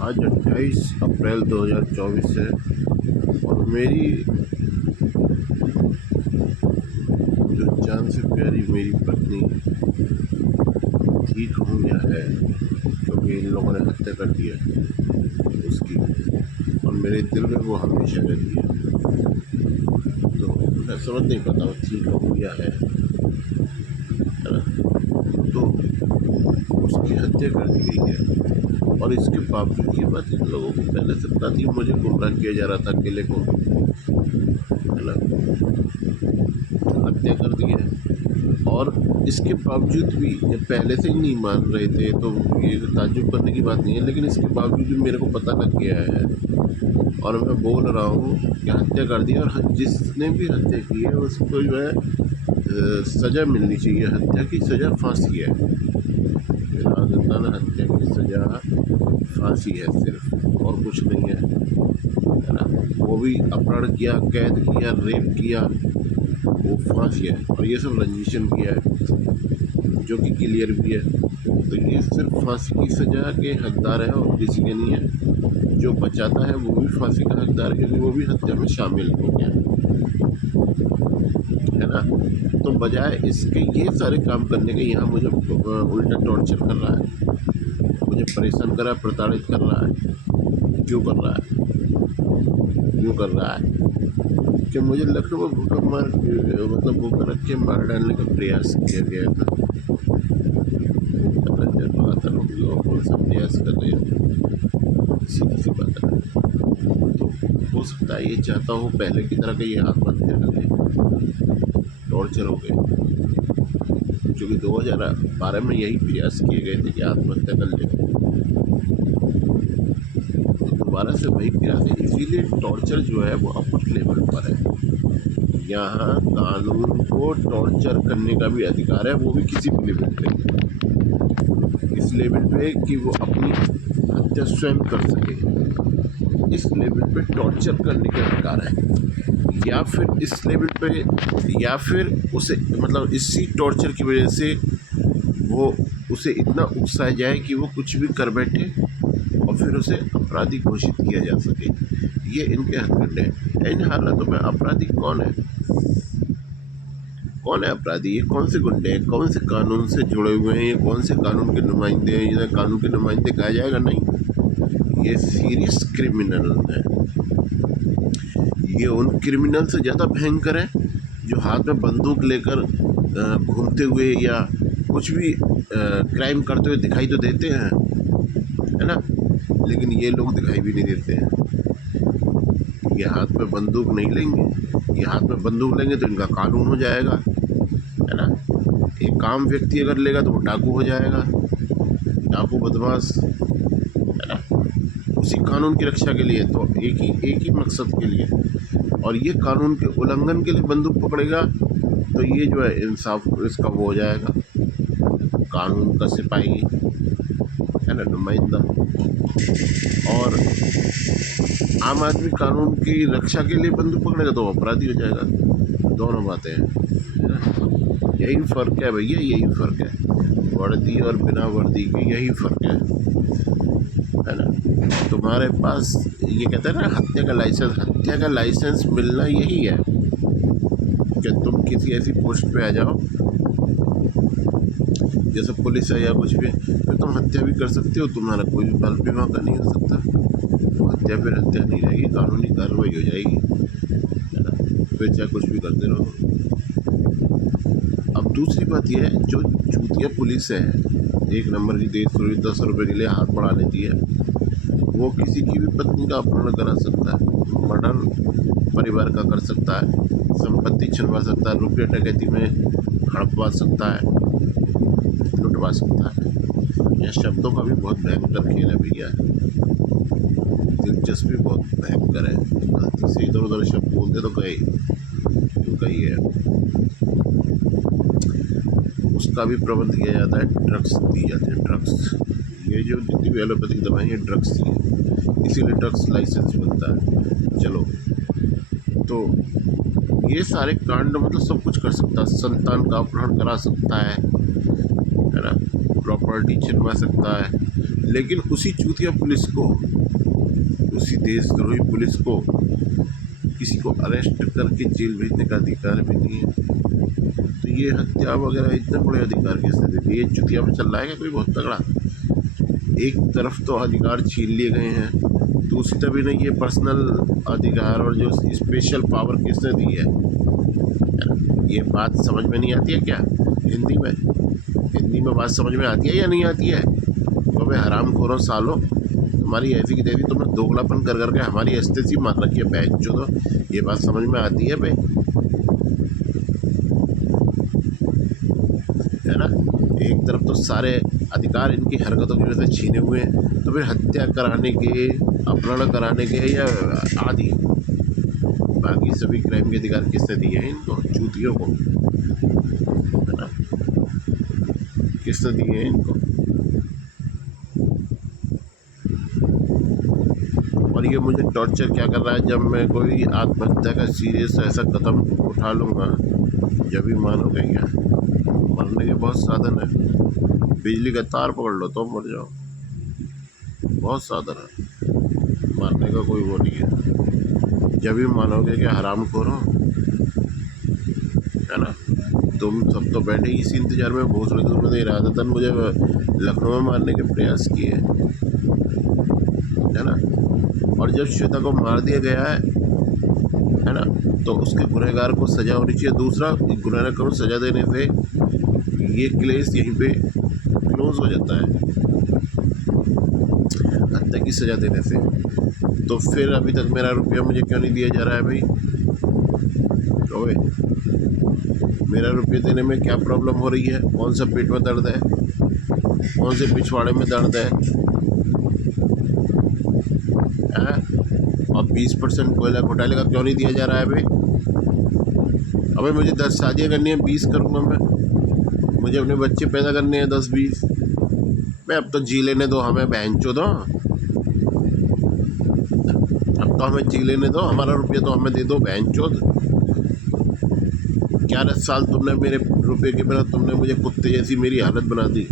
आज 28 अप्रैल 2024 है और मेरी जो जान से प्यारी मेरी पत्नी थी, कहूँ या है, क्योंकि इन लोगों ने हत्या कर दी है उसकी, और मेरे दिल में वो हमेशा रहती है। तो मैं समझ नहीं पाता वो थी कहूँ या है ना। तो उसकी हत्या कर दी गई है और इसके बावजूद ये बात इन लोगों को पहले से पता थी। मुझे गुमराह किया जा रहा था अकेले को, है ना। हत्या कर दी है और इसके बावजूद भी जब पहले से ही नहीं मान रहे थे तो ये ताज्जुब करने की बात नहीं है, लेकिन इसके बावजूद भी मेरे को पता लग गया है और मैं बोल रहा हूँ कि हत्या कर दी। और जिसने भी हत्या की है उसको जो है सज़ा मिलनी चाहिए। हत्या की सज़ा फांसी है। राजस्थान हत्या की सज़ा फांसी है, सिर्फ, और कुछ नहीं है ना। वो भी अपहरण किया, कैद किया, रेप किया, वो फांसी है। और ये सब रंजिशन किया है जो कि क्लियर भी है। तो ये सिर्फ फांसी की सज़ा के हकदार है और किसी के नहीं है। जो बचाता है वो भी फांसी का हकदार है, क्योंकि वो भी हत्या में शामिल हो गया है ना। तो बजाय इसके ये सारे काम करने के यहाँ मुझे उल्टा टॉर्चर कर रहा है, मुझे परेशान कर रहा है, प्रताड़ित कर रहा है। क्यों कर रहा है? क्यों कर रहा है? कि मुझे लखनऊ में भूखा मार मतलब भूखा रख के मार डालने का प्रयास किया गया था। कौन सा प्रयास कर रहे हो? सीधी सी बात है। तो हो सकता है ये चाहता हूँ पहले की तरह का ये आत्महत्या कर ले, टॉर्चर हो गए, क्योंकि 2012 में यही प्रयास किए गए थे कि आत्महत्या कर ले। तो दोबारा से वही प्रयास है, इसीलिए टॉर्चर जो है वो अपर लेवल पर है। यहाँ कानून को टॉर्चर करने का भी अधिकार है, वो भी किसी भी लेवल पे, इस लेवल पे कि वो अपनी हत्या स्वयं कर सके, इस लेवल पे टॉर्चर करने का अधिकार है। या फिर इस लेवल पे, या फिर उसे मतलब इसी टॉर्चर की वजह से वो उसे इतना उकसाया जाए कि वो कुछ भी कर बैठे और फिर उसे अपराधी घोषित किया जा सके। ये इनके हथकंड है। इन हालातों में अपराधी कौन है? कौन है अपराधी? ये कौन से गुंडे हैं? कौन से कानून से जुड़े हुए हैं? ये कौन से कानून के नुमाइंदे हैं? इन्हें कानून के नुमाइंदे कहा जाएगा? नहीं, ये सीरियस क्रिमिनल हैं। ये उन क्रिमिनल से ज़्यादा भयंकर है जो हाथ में बंदूक लेकर घूमते हुए या कुछ भी क्राइम करते हुए दिखाई तो देते हैं, है ना, लेकिन ये लोग दिखाई भी नहीं देते हैं। ये हाथ में बंदूक नहीं लेंगे, ये हाथ में बंदूक लेंगे तो इनका कानून हो जाएगा, है ना। एक आम व्यक्ति अगर लेगा तो वो डाकू हो जाएगा, डाकू बदमाश, है ना। उसी कानून की रक्षा के लिए, तो एक ही मकसद के लिए, और ये कानून के उल्लंघन के लिए बंदूक पकड़ेगा तो ये जो है इंसाफ इसका वो हो जाएगा, कानून का सिपाही, है ना, नुमाइंदा। और आम आदमी कानून की रक्षा के लिए बंदूक पकड़ेगा तो अपराधी हो जाएगा। दोनों बातें हैं, है ना। यही फ़र्क है भैया, यही फ़र्क है, वर्दी और बिना वर्दी के यही फ़र्क है ना। तुम्हारे पास ये कहते हैं ना हत्या का लाइसेंस मिलना यही है कि तुम किसी ऐसी पोस्ट पे आ जाओ जैसे पुलिस है या कुछ भी, फिर तुम हत्या भी कर सकते हो, तुम्हारा कोई भी बल भी वहाँ का नहीं हो सकता। तो हत्या फिर हत्या नहीं रहेगी, कानूनी कार्रवाई हो जाएगी, है ना। फिर चाहे कुछ भी करते रहो। अब दूसरी बात यह है, जो चूतिया पुलिस है, एक नंबर की 10 रुपये के लिए हाथ बढ़ा लेती है, वो किसी की भी पत्नी का अपहरण करा सकता है, मर्डर परिवार का कर सकता है, संपत्ति छिनवा सकता है, रुपये डकैती में हड़पवा सकता है, लुटवा सकता है। यह शब्दों का भी बहुत भयंकर खेल है भैया, दिलचस्पी बहुत भयंकर है। गलती से इधर उधर शब्द बोलते तो गए, तो गई है। उसका भी प्रबंध किया जाता है, ड्रग्स दी जाती है, ड्रग्स। ये जो जितनी भी एलोपैथिक दवाएँ हैं ड्रग्स दी है, इसीलिए ड्रग्स लाइसेंस बनता है। चलो, तो ये सारे कांड मतलब सब कुछ कर सकता है, संतान का अपहरण करा सकता है है ना, प्रॉपर्टी छिनवा सकता है। लेकिन उसी चूतिया पुलिस को, उसी देशद्रोही पुलिस को किसी को अरेस्ट करके जेल भेजने का अधिकार भी नहीं है। तो ये हत्या वगैरह इतने बड़े अधिकार किसने दे दिए? ये चुतिया में चल रहा है क्या कोई बहुत तगड़ा? एक तरफ तो अधिकार छीन लिए गए हैं, दूसरी तरफ इन्हें ये पर्सनल अधिकार और जो स्पेशल पावर किसने दी है? ये बात समझ में नहीं आती है क्या? हिंदी में बात समझ में आती है या नहीं आती है? तो भाई हराम खोरों सालों, तुम्हारी ऐसी की तैसी तुमने दोगलापन कर करके हमारी अस्तित्व मार रखी है बैच जो। तो ये बात समझ में आती है भाई, है ना? एक तरफ तो सारे अधिकार इनकी हरकतों की वजह से छीने हुए हैं, तो फिर हत्या कराने के, अपहरण कराने के या आदि बाकी सभी क्राइम के अधिकार किसने दिए हैं इनको? चूतियों को, है ना? किसने दिए हैं इनको? और ये मुझे टॉर्चर क्या कर रहा है? जब मैं कोई आत्महत्या का सीरियस ऐसा कदम उठा लूँगा, जब भी मानोगे क्या? मरने के बहुत साधन है, बिजली का तार पकड़ लो तो मर जाओ, बहुत साधन है, मारने का कोई वो नहीं है। जब भी मानोगे कि हराम खोरो, है ना? तुम सब तो बैठे इसी इंतजार में, भोसले तो उन्होंने इरादतन मुझे लखनऊ में मारने के प्रयास किए, है ना? और जब श्वेता को मार दिया गया है ना, तो उसके गुनहगार को सजा होनी चाहिए। दूसरा, गुनहगार को सजा देने से ये केस यहीं पे क्लोज हो जाता है, हत्या की सजा देने से। तो फिर अभी तक मेरा रुपया मुझे क्यों नहीं दिया जा रहा है भाई? ओए, मेरा रुपये देने में क्या प्रॉब्लम हो रही है? कौन सा पेट में दर्द है? कौन से पिछवाड़े में दर्द है? और 20% कोयला घोटाले का क्यों नहीं दिया जा रहा है भाई? अबे मुझे 10 शादियाँ करनी है, 20 करूँगा मैं। मुझे अपने बच्चे पैदा करने हैं 10-20। मैं अब तो जी लेने दो हमें, बहनचोद दो, अब तो हमें जी लेने दो, हमारा रुपया तो हमें दे दो बहनचोद। 11 साल तुमने मेरे रुपये के बिना तुमने मुझे कुत्ते जैसी मेरी हालत बना दी।